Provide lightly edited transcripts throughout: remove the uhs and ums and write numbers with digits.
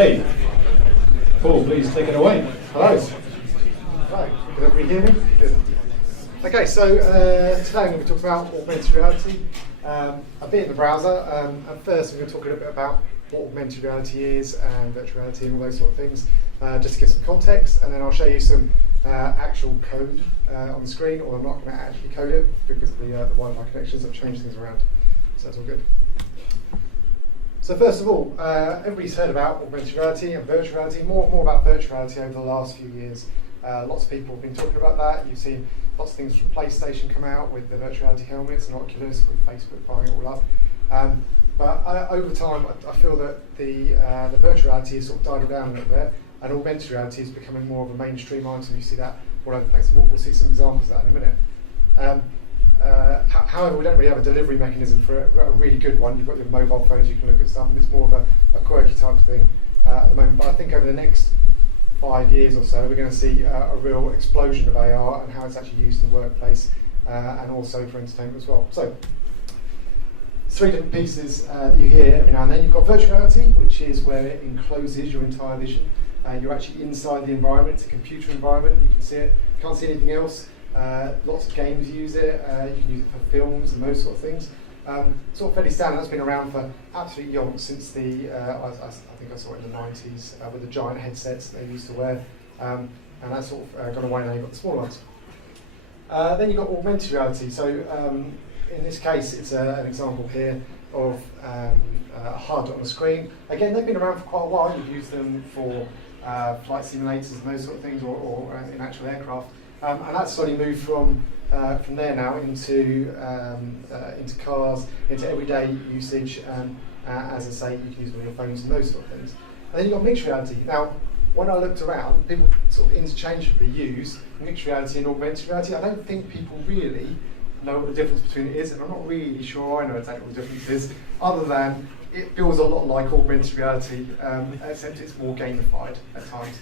Okay. Paul, please take it away. Hello. Right, can everybody hear me? Good. Okay, so today I'm going to be talking about augmented reality, a bit in the browser. At first, I'm going to talk a little bit about what augmented reality is and virtuality and all those sort of things, just to give some context, and then I'll show you some actual code on the screen, or I'm not going to actually code it because of the Wi-Fi connections. I've changed things around, so that's all good. So first of all, everybody's heard about augmented reality and virtuality, more about virtuality over the last few years. Lots of people have been talking about that. You've seen lots of things from PlayStation come out with the virtuality helmets and Oculus, with Facebook buying it all up. But over time, I feel that the virtuality has sort of died down a little bit, and augmented reality is becoming more of a mainstream item. You see that all over the place. We'll see some examples of that in a minute. However, we don't really have a delivery mechanism for a really good one. You've got your mobile phones, you can look at stuff, and it's more of a quirky type of thing at the moment. But I think over the next 5 years or so, we're going to see a real explosion of AR and how it's actually used in the workplace and also for entertainment as well. So, three different pieces that you hear every now and then. You've got virtuality, which is where it encloses your entire vision. You're actually inside the environment. It's a computer environment. You can see it. You can't see anything else. Lots of games use it. You can use it for films and those sort of things. Sort of fairly standard. That's been around for absolutely yonks since the I think I saw it in the 90s with the giant headsets they used to wear, and that's sort of gone away now. You've got the smaller ones. Then you've got augmented reality. So in this case, it's an example here of a HUD on the screen. Again, they've been around for quite a while. You've used them for flight simulators and those sort of things, or in actual aircraft. And that's slowly moved from there now into cars, into everyday usage. As I say, you can use them on your phones and those sort of things. And then you've got mixed reality. Now, when I looked around, people sort of interchangeably use mixed reality and augmented reality. I don't think people really know what the difference between it is, and I'm not really sure I know exactly what the difference is, other than it feels a lot like augmented reality, except it's more gamified at times.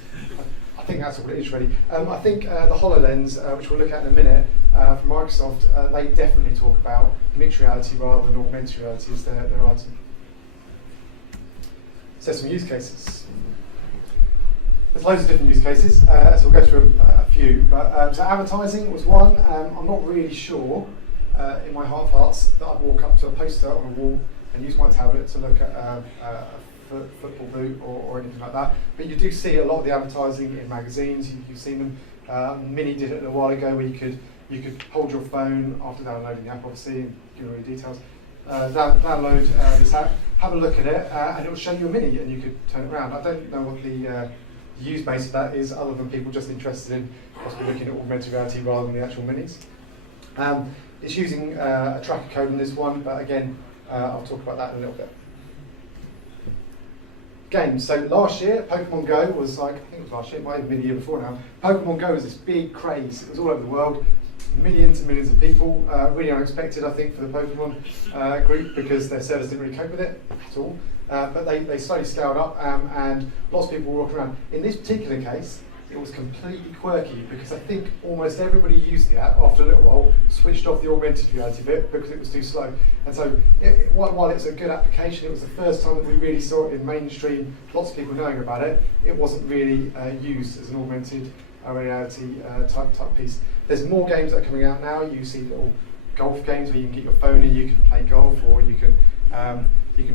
I think that's what it is really. I think the HoloLens, which we'll look at in a minute, from Microsoft, they definitely talk about mixed reality rather than augmented reality as their item. So some use cases. There's loads of different use cases, so we'll go through a few. But so advertising was one. I'm not really sure, in my heart of hearts, that I'd walk up to a poster on a wall and use my tablet to look at a football boot or anything like that. But you do see a lot of the advertising in magazines. You've seen them. Mini did it a while ago, where you could hold your phone after downloading the app, obviously, and give all the details. Download this app, have a look at it, and it will show you a Mini, and you could turn it around. I don't know what the use base of that is, other than people just interested in possibly looking at augmented reality rather than the actual Minis. It's using a tracker code in this one, but again, I'll talk about that in a little bit. Games. So last year, Pokemon Go was like, I think it was last year, it might have been the year before now. Pokemon Go was this big craze. It was all over the world. Millions and millions of people. Really unexpected, I think, for the Pokemon group, because their servers didn't really cope with it at all. But they slowly scaled up, and lots of people were walking around. In this particular case, it was completely quirky, because I think almost everybody used the app after a little while, switched off the augmented reality bit because it was too slow. And so while it was a good application, it was the first time that we really saw it in mainstream, lots of people knowing about it. It wasn't really used as an augmented reality type piece. There's more games that are coming out now. You see little golf games where you can get your phone and you can play golf, or you can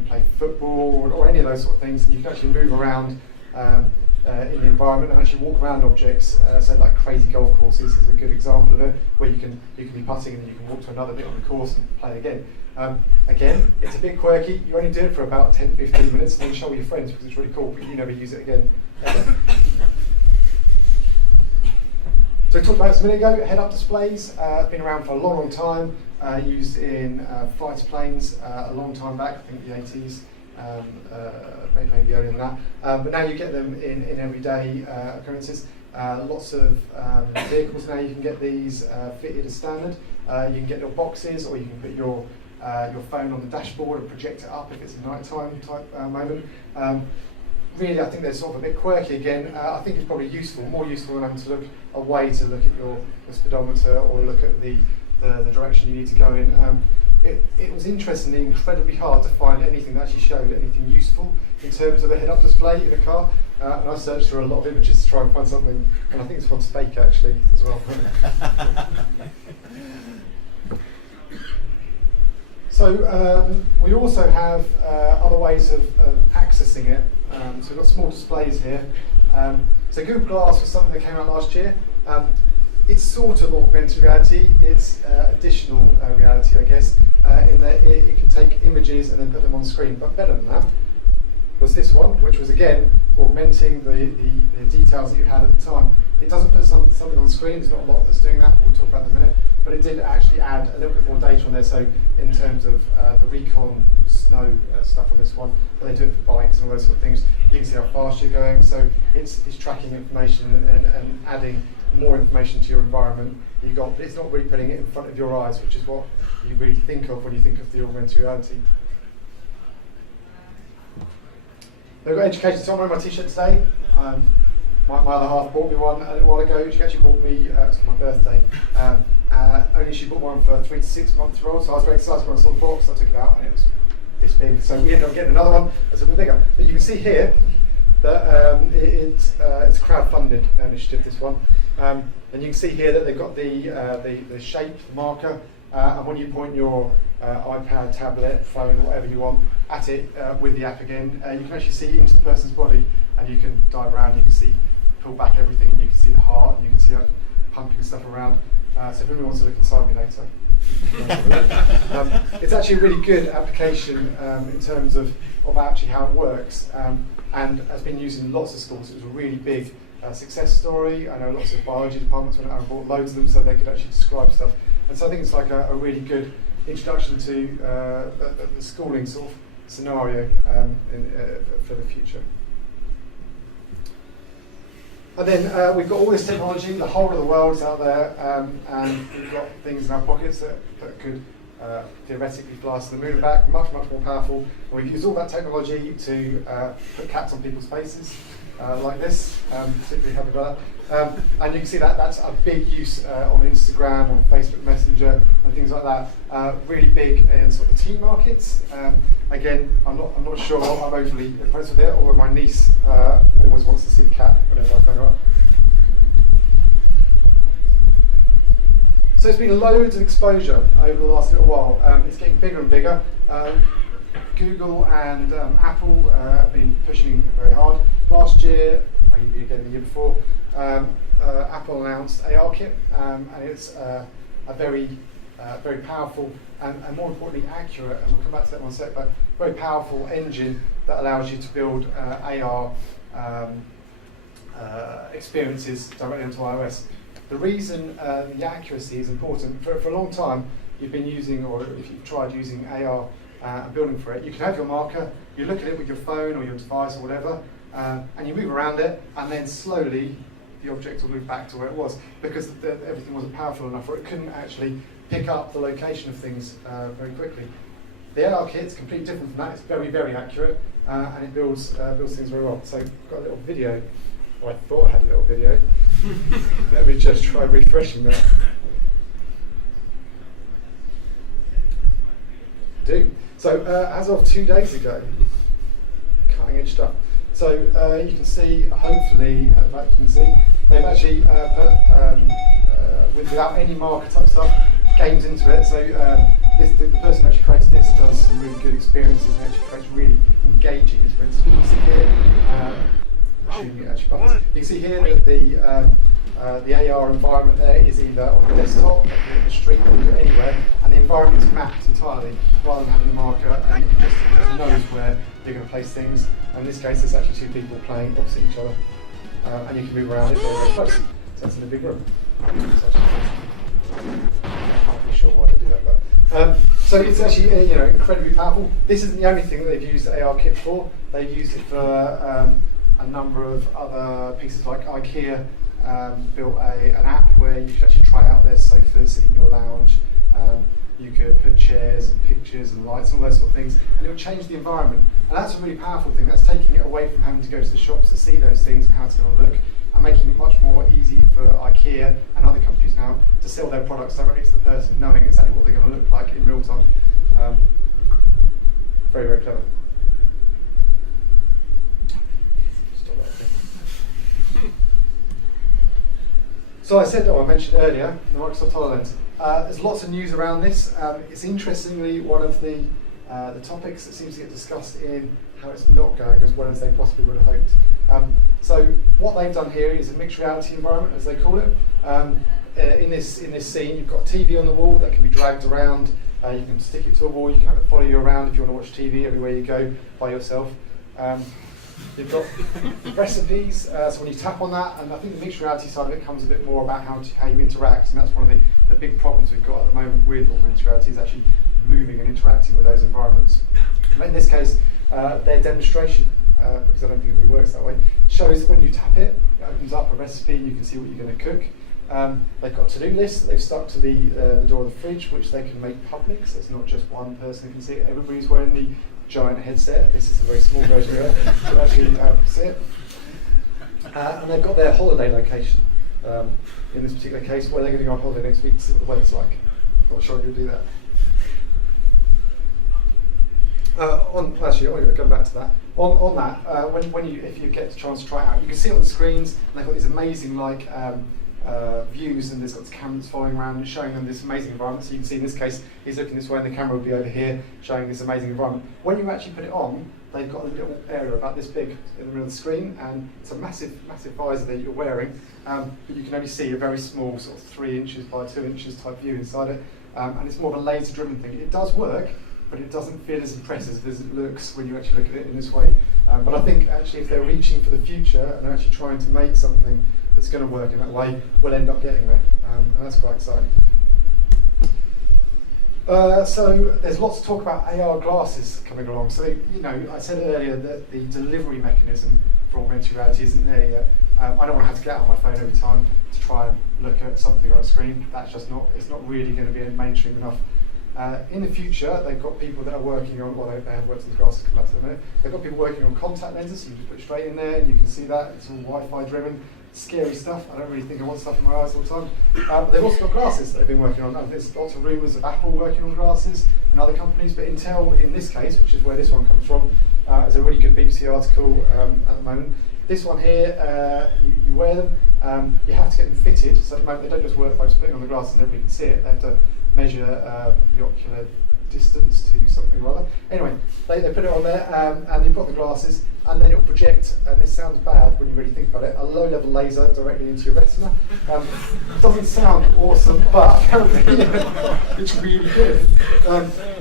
play football, or any of those sort of things, and you can actually move around in the environment and actually walk around objects. So like crazy golf courses is a good example of it, where you can be putting and then you can walk to another bit on the course and play again. Again, it's a bit quirky. You only do it for about 10-15 minutes and then show your friends, because it's really cool, but you never use it again ever. So we talked about this a minute ago. HeadUp Displays, been around for a long time. Used in fighter planes a long time back, I think the 80s, maybe earlier than that. But now you get them in everyday occurrences. Lots of vehicles now, you can get these fitted as standard. You can get little boxes, or you can put your phone on the dashboard and project it up if it's a nighttime type moment. Really, I think they're sort of a bit quirky again. I think it's probably more useful than having to look away to look at your speedometer, or look at the direction you need to go in. it was interestingly incredibly hard to find anything that actually showed anything useful in terms of a head-up display in a car. And I searched through a lot of images to try and find something, and I think it's from Spake actually as well. So we also have other ways of accessing it. So we've got small displays here. So Google Glass was something that came out last year. It's sort of augmented reality. It's additional reality, I guess, in that it can take images and then put them on screen. But better than that was this one, which was again augmenting the details that you had at the time. It doesn't put something on screen. There's not a lot that's doing that. We'll talk about in a minute. But it did actually add a little bit more data on there. So in terms of the recon snow stuff on this one, but they do it for bikes and all those sort of things. You can see how fast you're going. So it's tracking information and adding more information to your environment. But it's not really putting it in front of your eyes, which is what you really think of when you think of the augmented reality. They've got education. So I'm wearing my t-shirt today. My other half bought me one a little while ago. She actually bought me, it's for my birthday. Only she bought one for 3 to 6 months old, so I was very excited when I saw the box. I took it out and it was this big. So we ended up getting another one that's a bit bigger. But you can see here that it's a crowd-funded initiative, this one. And you can see here that they've got the shape, the marker, and when you point your iPad, tablet, phone, whatever you want at it with the app again, you can actually see into the person's body, and you can dive around. You can see, pull back everything, and you can see the heart, and you can see it pumping stuff around. So if anyone wants to look inside me later, it's actually a really good application in terms of actually how it works, and has been used in lots of schools. It was a really big success story. I know lots of biology departments went out and bought loads of them so they could actually describe stuff. And so I think it's like a really good introduction to the schooling sort of scenario for the future. And then we've got all this technology, the whole of the world's out there, and we've got things in our pockets that could theoretically fly us to the moon and back, much more powerful. And we've used all that technology to put caps on people's faces, like this, particularly happy about that. And you can see that's a big use on Instagram, on Facebook Messenger, and things like that. Really big in sort of teen markets. Again, I'm not sure I'm overly impressed with it, although my niece always wants to see the cat whenever I phone her up. So there's been loads of exposure over the last little while. It's getting bigger and bigger. Google and Apple have been pushing it very hard. Last year, maybe again the year before, Apple announced ARKit, and it's a very powerful and more importantly accurate, and we'll come back to that in one sec, but very powerful engine that allows you to build AR experiences directly onto iOS. The reason the accuracy is important, for a long time you've been using, or if you've tried using AR and building for it, you can have your marker, you look at it with your phone or your device or whatever, and you move around it, and then slowly the object will move back to where it was, because everything wasn't powerful enough, or it couldn't actually pick up the location of things very quickly. The AR kit's completely different from that. It's very accurate, and it builds things very well. So I've got a little video. Well, I thought I had a little video. Let me just try refreshing that. So as of 2 days ago, cutting edge stuff. So you can see, hopefully, at the back you can see, they've actually put, without any marker type stuff, games into it. So the person who actually creates this does some really good experiences and actually creates really engaging experiences. You can see here, you can see here that the AR environment there is either on the desktop, on the street, or anywhere, and the environment is mapped entirely, rather than having a marker, and it just knows where you're going to place things. And in this case, there's actually 2 people playing opposite each other, and you can move around it very close. So that's in a big room. I'm not really sure why they do that, but so it's actually incredibly powerful. This isn't the only thing that they've used ARKit for. They've used it for a number of other pieces, like IKEA built an app where you could actually try out their sofas in your lounge. You could put chairs and pictures and lights and all those sort of things, and it would change the environment. And that's a really powerful thing. That's taking it away from having to go to the shops to see those things and how it's going to look, and making it much more easy for IKEA and other companies now to sell their products directly to the person, knowing exactly what they're going to look like in real time. Very, very clever. Stop that again. So I mentioned earlier, the Microsoft HoloLens. There's lots of news around this. It's interestingly one of the topics that seems to get discussed in how it's not going as well as they possibly would have hoped. So what they've done here is a mixed reality environment, as they call it. In this scene, you've got a TV on the wall that can be dragged around. You can stick it to a wall. You can have it follow you around if you want to watch TV everywhere you go by yourself. You've got recipes, so when you tap on that, and I think the mixed reality side of it comes a bit more about how you interact, and that's one of the big problems we've got at the moment with augmented reality is actually moving and interacting with those environments. But in this case, their demonstration, because I don't think it really works that way, shows when you tap it, it opens up a recipe and you can see what you're going to cook. They've got a to-do list they've stuck to the door of the fridge, which they can make public, so it's not just one person who can see it. Everybody's wearing the giant headset. This is a very small version of it. You can actually see it. And they've got their holiday location. In this particular case, where they're going to go on holiday next week to see what the weather's like. Not sure I'm going to do that. Actually, I'll go back to that. On that, if you get the chance to try it out, you can see on the screens, and they've got these amazing views, and there's got cameras following around and showing them this amazing environment. So you can see in this case, he's looking this way and the camera will be over here showing this amazing environment. When you actually put it on, they've got a little area about this big in the middle of the screen, and it's a massive, massive visor that you're wearing, but you can only see a very small sort of 3 inches by 2 inches type view inside it, and it's more of a laser-driven thing. It does work, but it doesn't feel as impressive as it looks when you actually look at it in this way. But I think actually if they're reaching for the future and actually trying to make something that's going to work in that way, we'll end up getting there, and that's quite exciting. So there's lots of talk about AR glasses coming along. So I said earlier that the delivery mechanism for augmented reality isn't there yet. I don't want to have to get out my phone every time to try and look at something on a screen. That's just not. It's not really going to be mainstream enough. In the future, they've got people that are working on, well, they have worked on the glasses, come back to them in a minute. They've got people working on contact lenses, so you can put it straight in there and you can see that. It's all Wi-Fi driven. Scary stuff. I don't really think I want stuff in my eyes all the time. But they've also got glasses that they've been working on. There's lots of rumours of Apple working on glasses and other companies, but Intel, in this case, which is where this one comes from, is a really good BBC article at the moment. This one here, you wear them. You have to get them fitted, so at the moment they don't just work by just putting on the glasses and everybody can see it. They have to measure the ocular distance to something or other. Anyway, they put it on there and they've got the glasses, and then it'll project, and this sounds bad when you really think about it, a low-level laser directly into your retina. Doesn't sound awesome, but apparently it's really good.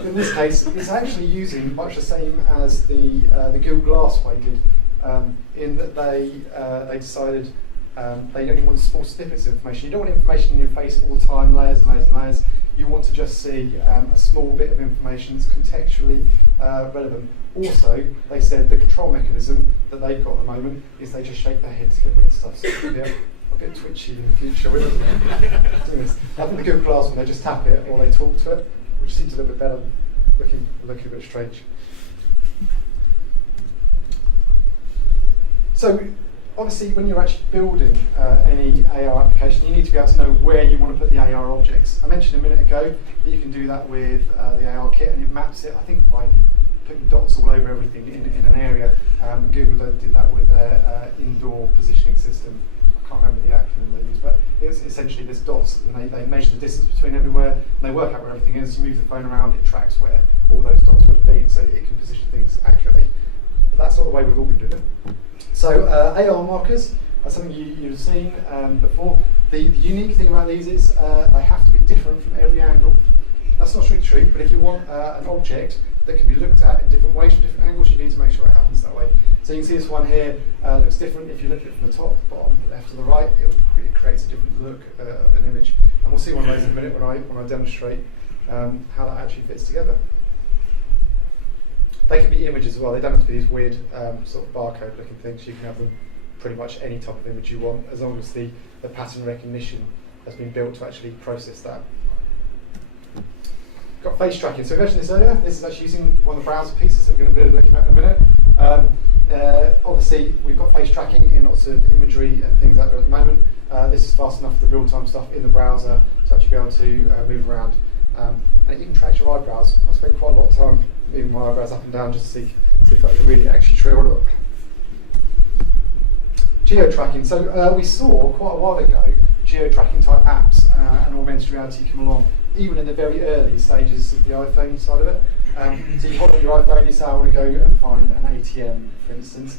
In this case, it's actually using much the same as the Google Glass way did, in that they decided they only want small snippets of information. You don't want information in your face all the time, layers and layers and layers. You want to just see a small bit of information that's contextually relevant. Also, they said the control mechanism that they've got at the moment is they just shake their heads to get rid of stuff. So yeah, I'll get twitchy in the future with doing this. I think the Google Glass one, they just tap it or they talk to it, which seems a little bit better, looking a bit strange. So, obviously, when you're actually building any AR application, you need to be able to know where you want to put the AR objects. I mentioned a minute ago that you can do that with the AR kit, and it maps it, I think, by putting dots all over everything in an area. Google did that with their indoor positioning system. I can't remember the acronym they used, but it was essentially this dots, and they measure the distance between everywhere, and they work out where everything is. You move the phone around, it tracks where all those dots would have been, so it can position things accurately. But that's not the way we've all been doing it. So AR markers are something you've seen before. The unique thing about these is they have to be different from every angle. That's not strictly true, but if you want an object that can be looked at in different ways from different angles, you need to make sure it happens that way. So you can see this one here looks different if you look at it from the top, bottom, the left, or the right. It creates a different look of an image, and we'll see one of those in a minute when I demonstrate how that actually fits together. They can be images as well. They don't have to be these weird sort of barcode looking things. You can have them pretty much any type of image you want, as long as the pattern recognition has been built to actually process that. Got face tracking. So we mentioned this earlier. This is actually using one of the browser pieces that we're going to be looking at in a minute. Obviously, we've got face tracking in lots of imagery and things out there at the moment. This is fast enough for the real-time stuff in the browser to actually be able to move around. And it even tracks your eyebrows. I spent quite a lot of time moving my eyebrows up and down just to see if that was really actually true or not. Geo tracking. So we saw quite a while ago geo tracking type apps and augmented reality come along, even in the very early stages of the iPhone side of it. So you hold up your iPhone, you say I want to go and find an ATM, for instance.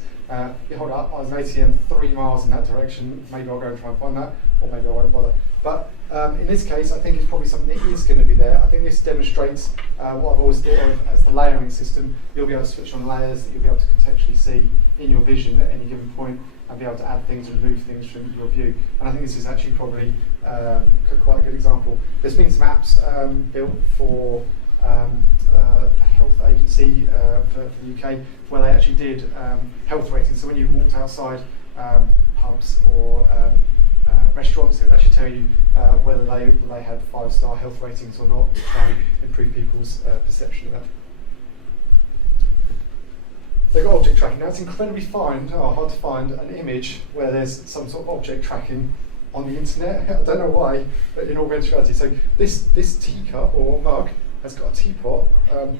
You hold up, there's an ATM 3 miles in that direction, maybe I'll go and try and find that, or maybe I won't bother. But in this case, I think it's probably something that is going to be there. I think this demonstrates what I've always thought of as the layering system. You'll be able to switch on layers that you'll be able to contextually see in your vision at any given point, and be able to add things and remove things from your view. And I think this is actually probably quite a good example. There's been some apps built for a health agency for the UK, where they actually did health ratings. So when you walked outside pubs or restaurants, it would actually tell you whether they had 5-star health ratings or not, to try and improve people's perception of that. They've got object tracking. Now it's incredibly hard to find an image where there's some sort of object tracking on the internet. I don't know why, but in augmented reality. So this teacup or mug has got a teapot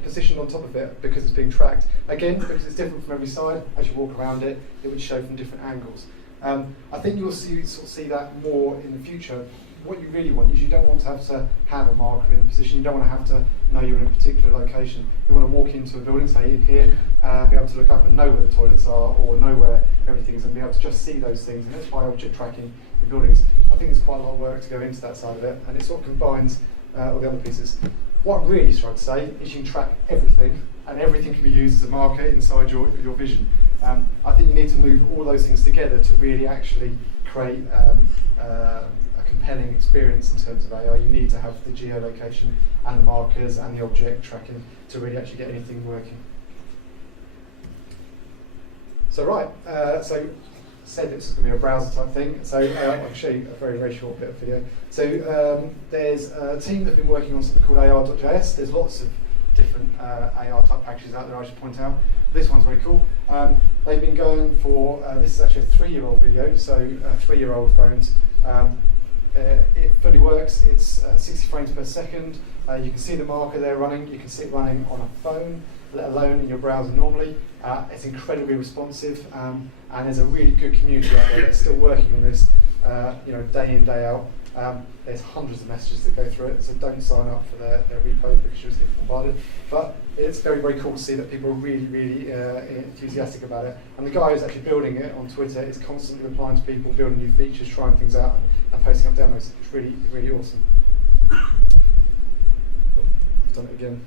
positioned on top of it because it's being tracked. Again, because it's different from every side, as you walk around it, it would show from different angles. I think you'll see that more in the future. What you really want is you don't want to have a marker in a position. You don't want to have to know you're in a particular location. You want to walk into a building, say in here, be able to look up and know where the toilets are or know where everything is and be able to just see those things. And that's why object tracking in buildings, I think there's quite a lot of work to go into that side of it, and it sort of combines all the other pieces. What I'm really trying to say is you can track everything, and everything can be used as a marker inside your vision. I think you need to move all those things together to really actually create a compelling experience in terms of AR. You need to have the geolocation and the markers and the object tracking to really actually get anything working. So said this is going to be a browser type thing, so I'll show you a very, very short bit of video. So there's a team that have been working on something called AR.js. There's lots of different AR type packages out there, I should point out. This one's very cool. They've been going for, this is actually a 3-year-old video, so 3-year-old phones. It fully works, it's 60 frames per second. You can see the marker there running, you can see it running on a phone, let alone in your browser normally. It's incredibly responsive, and there's a really good community out there that's still working on this, day in, day out. There's hundreds of messages that go through it, so don't sign up for their repo because you'll just get bombarded. But it's very, very cool to see that people are really, really enthusiastic about it. And the guy who's actually building it on Twitter is constantly replying to people, building new features, trying things out, and posting up demos. It's really, really awesome. I've done it again.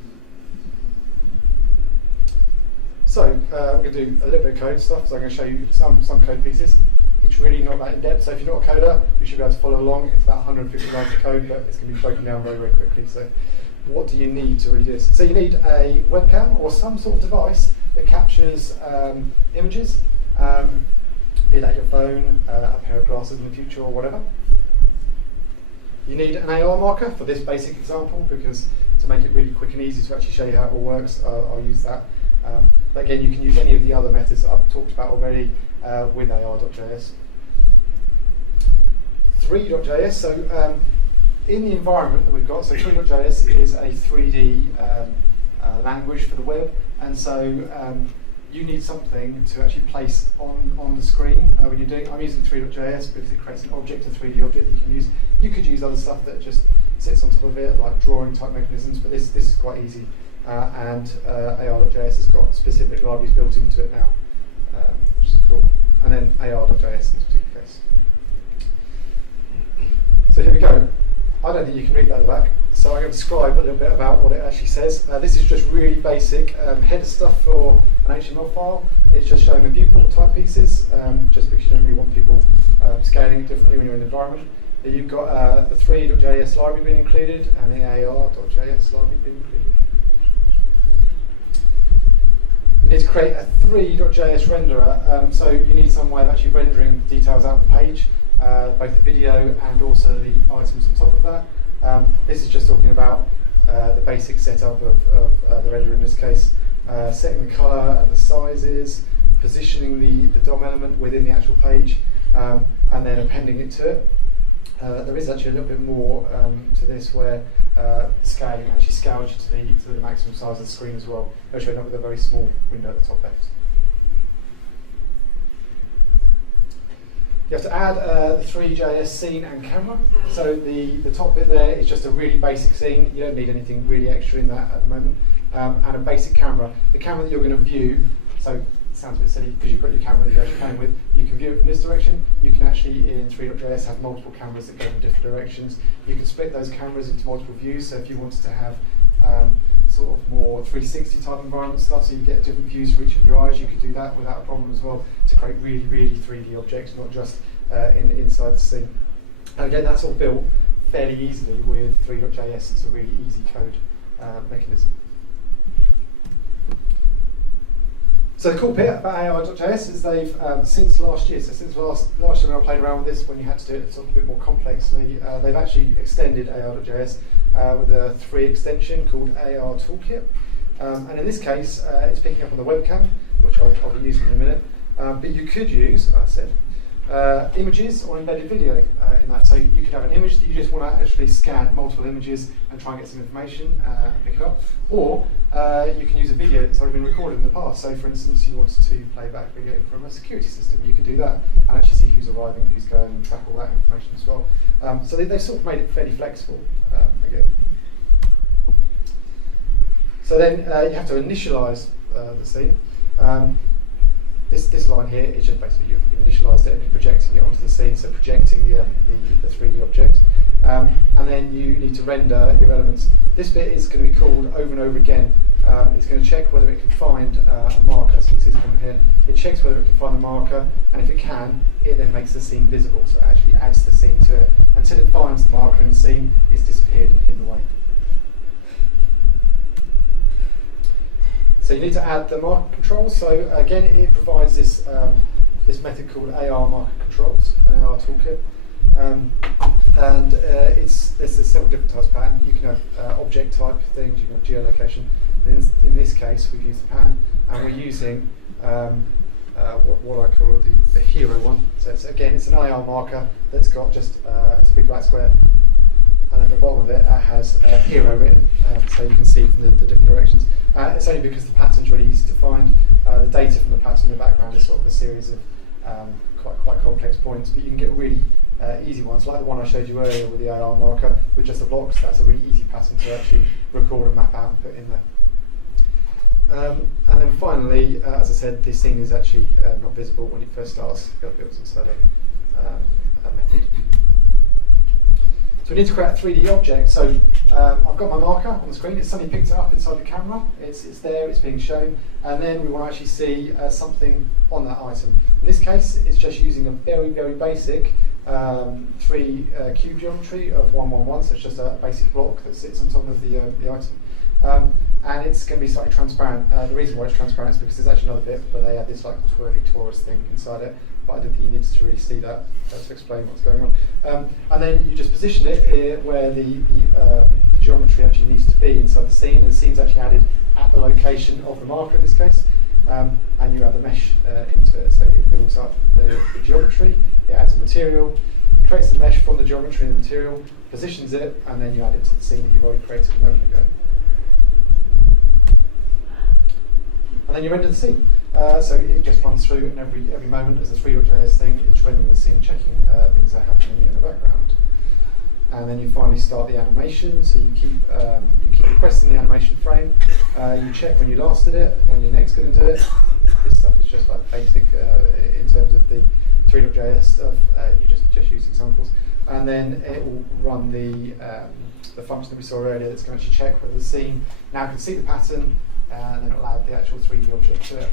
So we're going to do a little bit of code stuff, so I'm going to show you some code pieces. It's really not that in-depth, so if you're not a coder, you should be able to follow along. It's about 150 lines of code, but it's going to be broken down very, very quickly. So what do you need to really do this? So you need a webcam or some sort of device that captures images, be that your phone, a pair of glasses in the future, or whatever. You need an AR marker for this basic example, because to make it really quick and easy to actually show you how it all works, I'll use that. But again, you can use any of the other methods that I've talked about already with AR.js. 3.js, so in the environment that we've got, so 3.js is a 3D language for the web, and so you need something to actually place on the screen when you're doing. I'm using 3.js because it creates an object, a 3D object that you can use. You could use other stuff that just sits on top of it, like drawing type mechanisms, but this is quite easy. And AR.js has got specific libraries built into it now, which is cool. And then AR.js in this particular case. So here we go. I don't think you can read that at the back, so I'm going to describe a little bit about what it actually says. This is just really basic header stuff for an HTML file. It's just showing the viewport type pieces, just because you don't really want people scaling it differently when you're in the environment. You've got the 3.js library being included and the AR.js library being included. You need to create a 3.js renderer, so you need some way of actually rendering details out of the page, both the video and also the items on top of that. This is just talking about the basic setup of the render in this case, setting the colour and the sizes, positioning the DOM element within the actual page, and then appending it to it. there is actually a little bit more to this, where scaling actually scales you to the maximum size of the screen as well. It'll show up with a very small window at the top left. You have to add the 3JS scene and camera. So the top bit there is just a really basic scene. You don't need anything really extra in that at the moment. And a basic camera. The camera that you're going to view, so it sounds a bit silly because you've got your camera that you're actually playing with, you can view it from this direction. You can actually, in 3.js, have multiple cameras that go in different directions. You can split those cameras into multiple views, so if you wanted to have sort of more 360 type environment stuff, so you get different views for each of your eyes, you could do that without a problem as well, to create really, really 3D objects, not just inside the scene. And again, that's all built fairly easily with 3.js. It's a really easy code mechanism. So the cool bit about AI.js is they've, since last year, so since last year when I played around with this, when you had to do it sort of a bit more complexly, they've actually extended AI.js with a 3 extension called AR Toolkit. And in this case, it's picking up on the webcam, which I'll be using in a minute. But you could use, I said, images or embedded video in that. So you could have an image that you just want to actually scan multiple images and try and get some information and pick it up. Or you can use a video that's already been recorded in the past. So for instance, you wanted to play back video from a security system. You could do that and actually see who's arriving, who's going, and track all that information as well. So they've sort of made it fairly flexible again. So then you have to initialize the scene. This line here is just basically you've initialized it and you're projecting it onto the scene, so projecting the 3D object. And then you need to render your elements. This bit is going to be called over and over again. It's going to check whether it can find a marker. So you can see this comment here. It checks whether it can find the marker, and if it can, it then makes the scene visible. So it actually adds the scene to it. Until it finds the marker in the scene, it's disappeared and hidden away. So you need to add the marker controls. So again, it provides this this method called AR marker controls, an AR toolkit, and there's several different types of pattern. You can have object type things. You can have geolocation. In this case, we've used the pattern, and we're using what I call the hero one. So it's an AR marker that's got just it's a big black square. And at the bottom of it, has hero written, so you can see from the different directions. It's only because the pattern's really easy to find. The data from the pattern in the background is sort of a series of quite complex points, but you can get really easy ones, like the one I showed you earlier with the AR marker, with just the blocks. That's a really easy pattern to actually record and map out and put in there. And then finally, as I said, this scene is actually not visible when it first starts. The other bit was inside a method. So we need to create a 3D object. So I've got my marker on the screen. It's suddenly picked it up inside the camera. It's there, it's being shown. And then we want to actually see something on that item. In this case, it's just using a very, very basic 3 cube geometry of 111. So it's just a basic block that sits on top of the item. And it's going to be slightly transparent. The reason why it's transparent is because there's actually another bit, but they have this like twirly torus thing inside it. But I didn't think you needed to really see that to explain what's going on. And then you just position it here where the geometry actually needs to be inside the scene, and the scene's actually added at the location of the marker in this case. And you add the mesh into it, so it builds up the geometry, it adds a material, creates the mesh from the geometry and the material, positions it, and then you add it to the scene that you've already created a moment ago. And then you render the scene. So it just runs through, and every moment as a 3.js thing, it's rendering the scene, checking things that are happening in the background. And then you finally start the animation. So you keep requesting the animation frame. You check when you last did it, when you're next going to do it. This stuff is just like basic in terms of the 3.js stuff. You just use examples, and then it will run the function that we saw earlier that's going to actually check whether the scene now can see the pattern. And then it'll add the actual 3D object to it.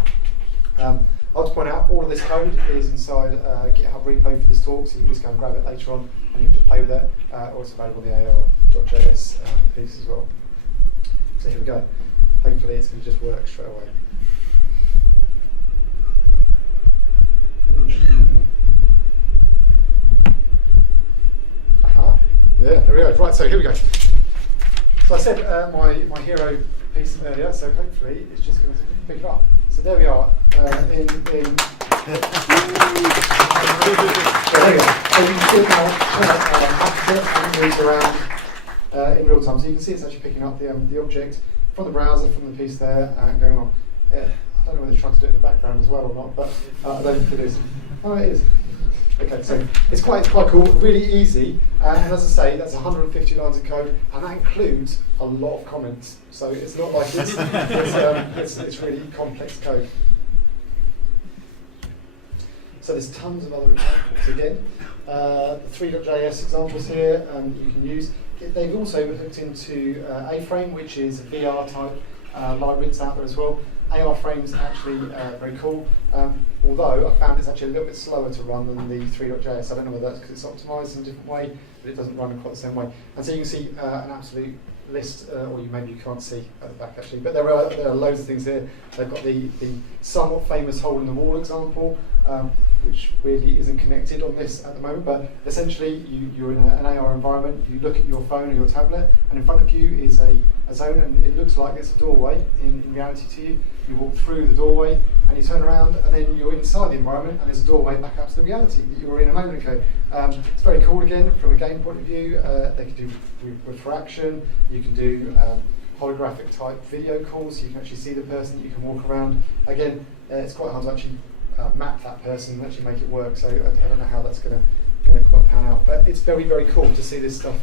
I'll just point out all of this code is inside GitHub repo for this talk, so you can just go and grab it later on and you can just play with it. Or it's available in the AR.js piece as well. So here we go. Hopefully it's going to just work straight away. Aha. Yeah, there we go. Right, so here we go. So I said my hero piece earlier, so hopefully it's just going to pick it up. So there we are. So there you go. So you can see now real time. So you can see it's actually picking up the object from the browser, from the piece there, and going on. I don't know whether it's trying to do it in the background as well or not, but I don't think it is. Oh, it is. Okay, so it's quite cool, really easy, and as I say, that's 150 lines of code, and that includes a lot of comments. So it's not like it's really complex code. So there's tons of other examples again. The 3.js examples here you can use. They've also hooked into A-Frame, which is a VR type library that's out there as well. AR frames are actually very cool, although I found it's actually a little bit slower to run than the 3.js. I don't know whether that's because it's optimized in a different way, but it doesn't run in quite the same way. And so you can see an absolute list, or maybe you can't see at the back actually, but there are loads of things here. They've got the somewhat famous hole in the wall example, which weirdly isn't connected on this at the moment, but essentially you're in an AR environment, you look at your phone or your tablet, and in front of you is a zone, and it looks like it's a doorway in reality to you. You walk through the doorway, and you turn around, and then you're inside the environment, and there's a doorway back up to the reality that you were in a moment ago. It's very cool again from a game point of view. They can do refraction, you can do holographic type video calls, so you can actually see the person, you can walk around. Again, it's quite hard to actually map that person and actually make it work, so I don't know how that's going to quite pan out. But it's very, very cool to see this stuff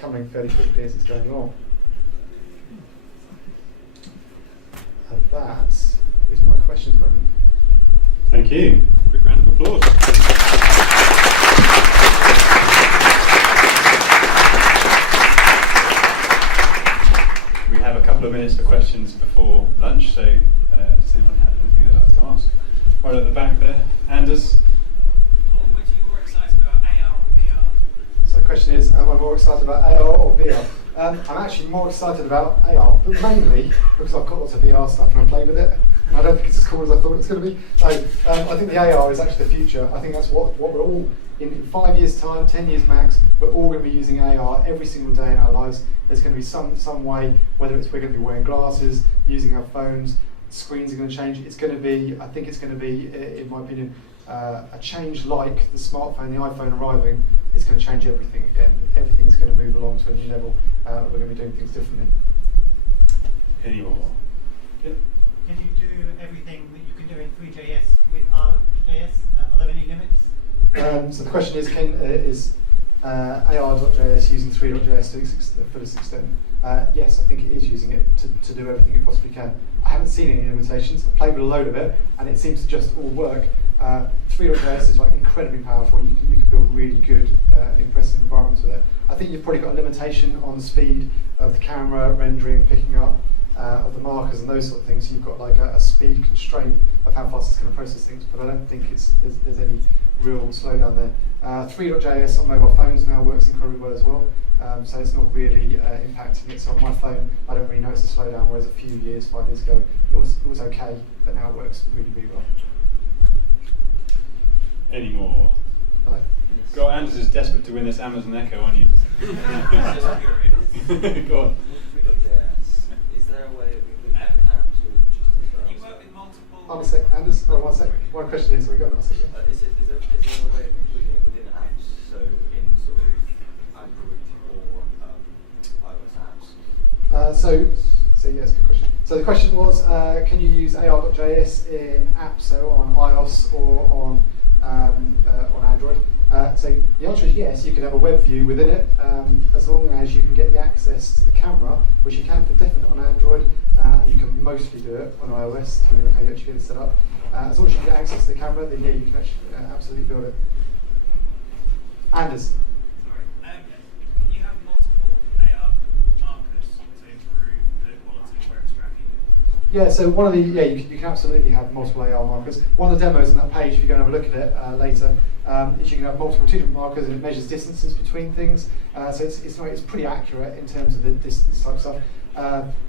coming fairly quickly as it's going along. And that is my questions moment. Thank you. Quick round of applause. We have a couple of minutes for questions before lunch, so does anyone have anything they'd like to ask? Right at the back there, Anders. Which are you more excited about, AR or VR? So the question is, am I more excited about AR or VR? I'm actually more excited about AR, but mainly because I've got lots of VR stuff and I play with it, and I don't think it's as cool as I thought it was going to be. So I think the AR is actually the future. I think that's what we're all, in 5 years' time, 10 years max, we're all going to be using AR every single day in our lives. There's going to be some way, whether it's we're going to be wearing glasses, using our phones, screens are going to change. It's going to be, I think it's going to be, in my opinion, a change like the smartphone, the iPhone arriving. It's going to change everything again. Everything's going to move along to a new level. We're going to be doing things differently. Any more? Yep. Can you do everything that you can do in 3JS with RJS? Are there any limits? So the question is, is AR.js using 3.js to the fullest extent? Yes, I think it is using it to do everything it possibly can. I haven't seen any limitations. I've played with a load of it, and it seems to just all work. 3.js is like incredibly powerful. You can build really good, impressive environments with it. I think you've probably got a limitation on the speed of the camera rendering, picking up of the markers and those sort of things. So you've got like a speed constraint of how fast it's going to process things, but I don't think there's any real slowdown there. 3.js on mobile phones now works incredibly well as well, so it's not really impacting it. So on my phone, I don't really notice a slowdown, whereas a few years, 5 years ago, it was okay, but now it works really, really well. Any more? Hello? God, Anders is desperate to win this Amazon Echo, aren't you? Go on. Is there a way of including an app to just Can you work with multiple? Hold on a sec, Anders. Hold on 1 sec. One question here, so we got another second. is there a way of including it within apps, so in sort of Android or iOS apps? So yes, good question. So the question was, can you use AR.js in apps, so on iOS or on Android? So the answer is yes, you can have a web view within it, as long as you can get the access to the camera, which you can for definite on Android, and you can mostly do it on iOS, depending on how you actually get it set up. As long as you can get access to the camera, then yeah, you can actually absolutely build it. Anders. Sorry. Can you have multiple AR markers to improve the quality where it's tracking? Yeah, so one of the you can absolutely have multiple AR markers. One of the demos on that page, if you go and have a look at it later, is you can have multiple 2 different markers and it measures distances between things. So it's pretty accurate in terms of this type of stuff.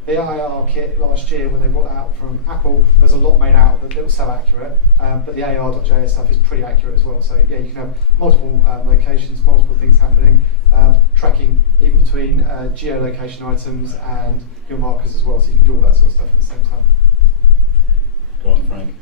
The IR kit last year, when they brought it out from Apple, there was a lot made out that it was so accurate, but the AR.js stuff is pretty accurate as well. So yeah, you can have multiple locations, multiple things happening, tracking even between geolocation items and your markers as well. So you can do all that sort of stuff at the same time. Go on, Frank.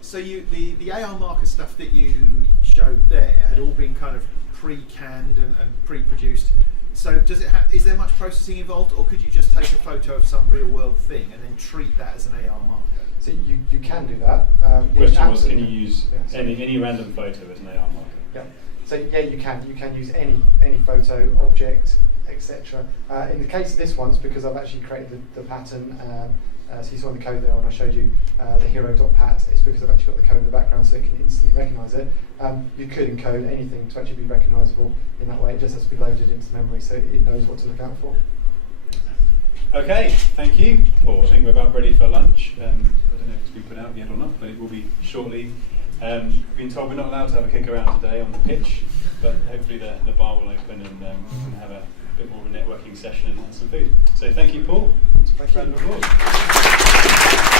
So the AR marker stuff that you showed there had all been kind of pre-canned and pre-produced. So does it is there much processing involved, or could you just take a photo of some real world thing and then treat that as an AR marker? So you can do that. The question was, can you absolutely- use yeah, any random photo as an AR marker? Yeah. So yeah, you can. You can use any photo, object, etc. In the case of this one, it's because I've actually created the pattern. So you saw in the code there when I showed you the hero.pat. It's because I've actually got the code in the background, so it can instantly recognise it. You could encode anything to actually be recognisable in that way. It just has to be loaded into memory, so it knows what to look out for. Okay, thank you, Paul. I think we're about ready for lunch. I don't know if it's been put out yet or not, but it will be shortly. We've been told we're not allowed to have a kick around today on the pitch, but hopefully the bar will open and we can have a bit more of a networking session and some food. So thank you, Paul. Thank you. Round of applause.